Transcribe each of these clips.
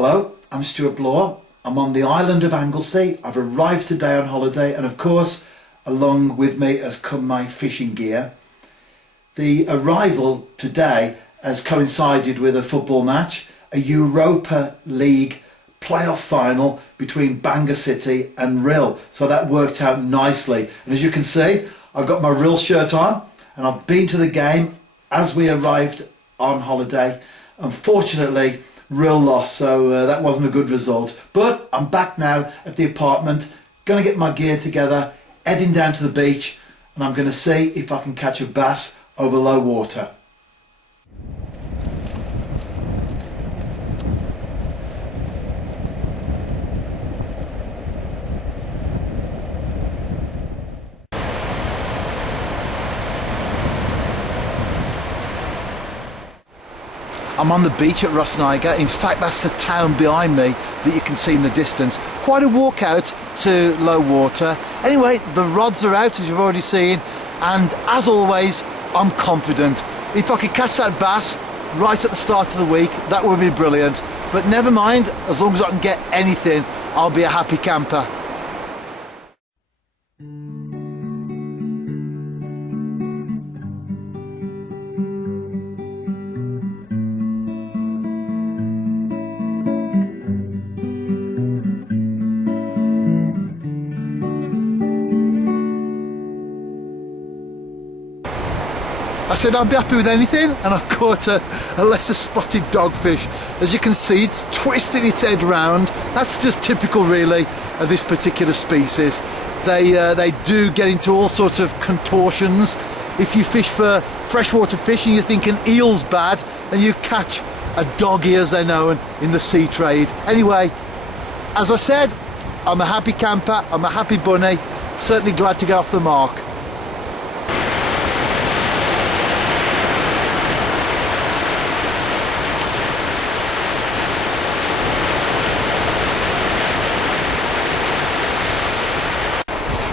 Hello, I'm Stuart Bloor. I'm on the island of Anglesey. I've arrived today on holiday, and of course, along with me has come my fishing gear. The arrival today has coincided with a football match, a Europa League playoff final between Bangor City and Rhyl. So that worked out nicely. And as you can see, I've got my Rhyl shirt on, and I've been to the game as we arrived on holiday. Unfortunately, Rhyl lost, so that wasn't a good result. But I'm back now at the apartment, going to get my gear together, heading down to the beach, and I'm going to see if I can catch a bass over low water. I'm on the beach at Rhosneigr. In fact, that's the town behind me that you can see in the distance. Quite a walk out to low water. Anyway, the rods are out, as you've already seen, and as always, I'm confident. If I could catch that bass right at the start of the week, that would be brilliant. But never mind, as long as I can get anything, I'll be a happy camper. I said I'd be happy with anything, and I've caught a lesser spotted dogfish. As you can see, it's twisting its head round. That's just typical, really, of this particular species. They do get into all sorts of contortions. If you fish for freshwater fish and you're thinking eel's bad, then you catch a doggy, as they're known in the sea trade. Anyway, as I said, I'm a happy camper, I'm a happy bunny, certainly glad to get off the mark.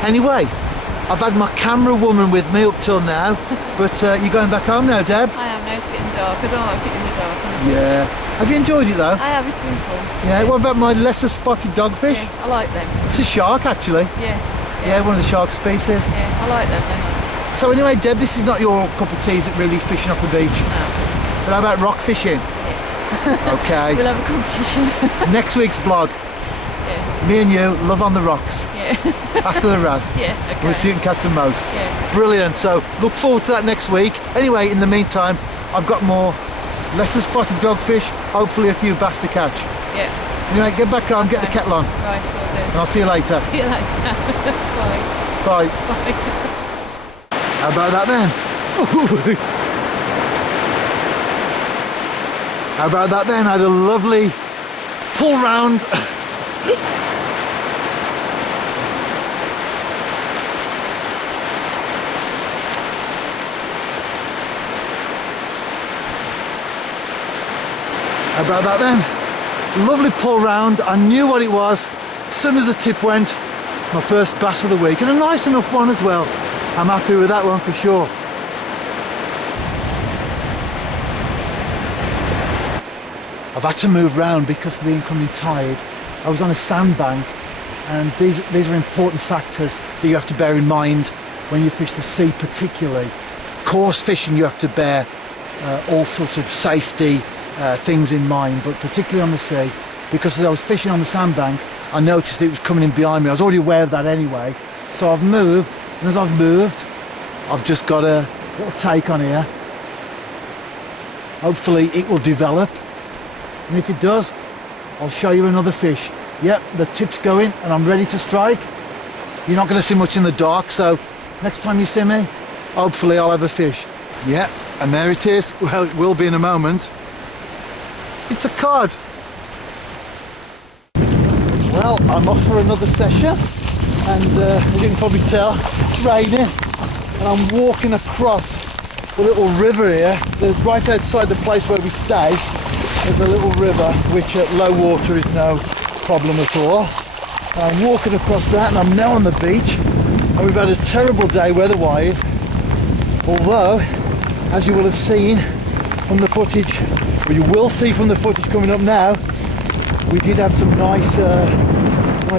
Anyway, I've had my camera woman with me up till now, but you're going back home now, Deb? I am now, it's getting dark. I don't like it in the dark. Yeah. Have you enjoyed it though? I have, it's been fun. Yeah, what about my lesser spotted dogfish? Yeah, I like them. It's a shark, actually. Yeah. One of the shark species. Yeah, I like them, they're nice. So anyway, Deb, this is not your cup of tea, is it really, fishing off the beach? No. But how about rock fishing? Yes. Okay. We'll have a competition. Next week's vlog. Yeah. Me and you, love on the rocks. Yeah. After the ras. Yeah, okay. We'll see who can catch the most. Yeah. Brilliant. So look forward to that next week. Anyway, in the meantime, I've got more lesser spotted dogfish, hopefully a few bass to catch. Yeah. Anyway, get back home, get the kettle on. Right, will do. And I'll see you later. See you later. Bye. Bye. Bye. How about that then? How about that then? I had a lovely pull round. How about that then? Lovely pull round. I knew what it was as soon as the tip went. My first bass of the week, and a nice enough one as well. I'm happy with that one for sure. I've had to move round because of the incoming tide. I was on a sandbank, and these are important factors that you have to bear in mind when you fish the sea particularly. Coarse fishing, you have to bear all sorts of safety things in mind, but particularly on the sea, because as I was fishing on the sandbank, I noticed it was coming in behind me. I was already aware of that anyway, so I've moved, and as I've moved, I've just got a little take on here. Hopefully it will develop, and if it does, I'll show you another fish. Yep, the tip's going, and I'm ready to strike. You're not going to see much in the dark, so next time you see me, hopefully I'll have a fish. Yep, and there it is. Well, it will be in a moment. It's a cod. Well, I'm off for another session, and as you can probably tell, it's raining, and I'm walking across the little river here. Right outside the place where we stay, there's a little river which at low water is no problem at all. I'm walking across that, and I'm now on the beach, and we've had a terrible day weather-wise, although, as you will have seen from the footage, or you will see from the footage coming up now, we did have some nice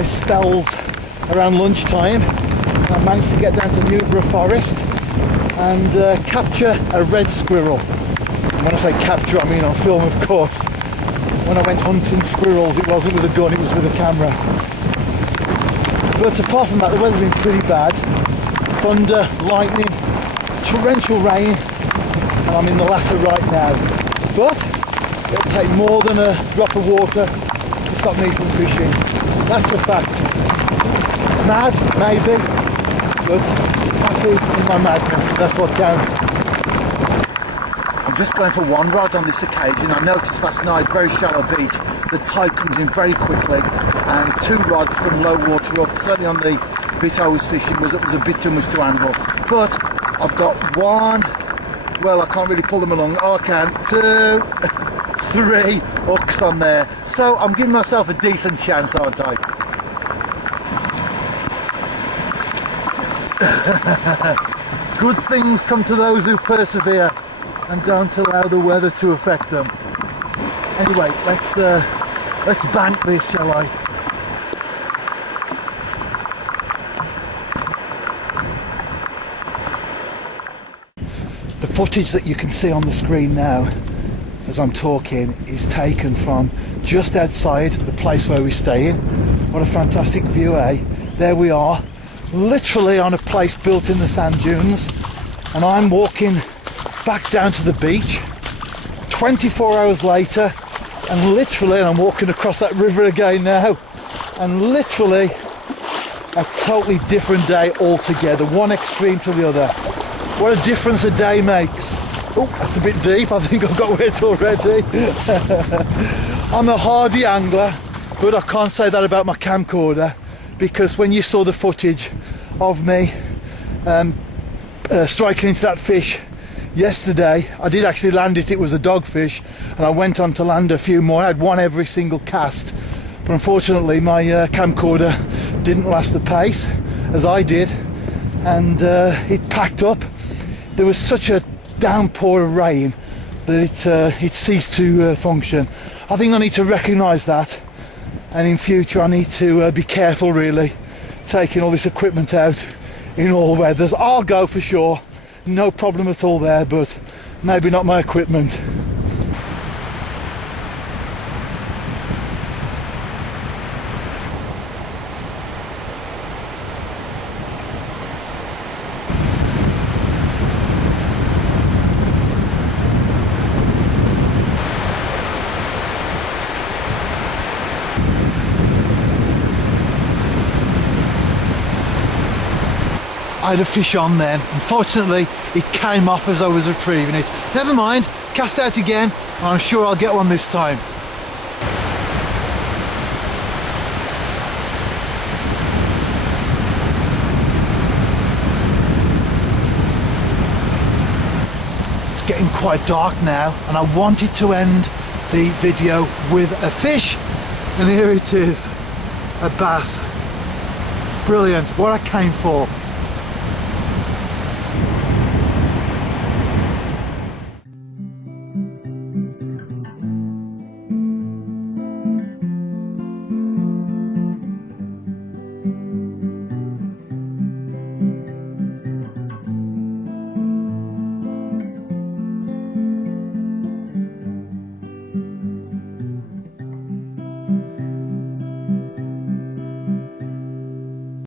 spells around lunchtime. I managed to get down to Newborough Forest and capture a red squirrel. And when I say capture, I mean on film, of course. When I went hunting squirrels, it wasn't with a gun, it was with a camera. But apart from that, the weather's been pretty bad. Thunder, lightning, torrential rain, and I'm in the latter right now. But it'll take more than a drop of water to stop me from fishing. That's a fact. Mad, maybe, but happy in my madness. That's what counts. I'm just going for one rod on this occasion. I noticed last night, very shallow beach, the tide comes in very quickly, and 2 rods from low water up, certainly on the bit I was fishing, was a bit too much to handle. But I've got 1, well, I can't really pull them along. Oh, I can. 2, 3 hooks on there. So I'm giving myself a decent chance, aren't I? Good things come to those who persevere and don't allow the weather to affect them. Anyway, let's bank this, shall I? The footage that you can see on the screen now as I'm talking is taken from just outside the place where we're staying. What a fantastic view, eh? There we are, literally on a place built in the sand dunes, and I'm walking back down to the beach 24 hours later, and literally, and I'm walking across that river again now, and literally a totally different day altogether, one extreme to the other. What a difference a day makes. Oh, that's a bit deep. I think I've got wet already. I'm a hardy angler, but I can't say that about my camcorder, because when you saw the footage of me striking into that fish yesterday, I did actually land it. It was a dogfish, and I went on to land a few more. I had one every single cast, but unfortunately my camcorder didn't last the pace as I did, and it packed up. There was such a downpour of rain that it ceased to function. I think I need to recognise that, and in future I need to be careful, really, taking all this equipment out in all weathers. I'll go for sure, no problem at all there, but maybe not my equipment. I had a fish on then. Unfortunately, it came off as I was retrieving it. Never mind, cast out again, and I'm sure I'll get one this time. It's getting quite dark now, and I wanted to end the video with a fish, and here it is, a bass. Brilliant, what I came for.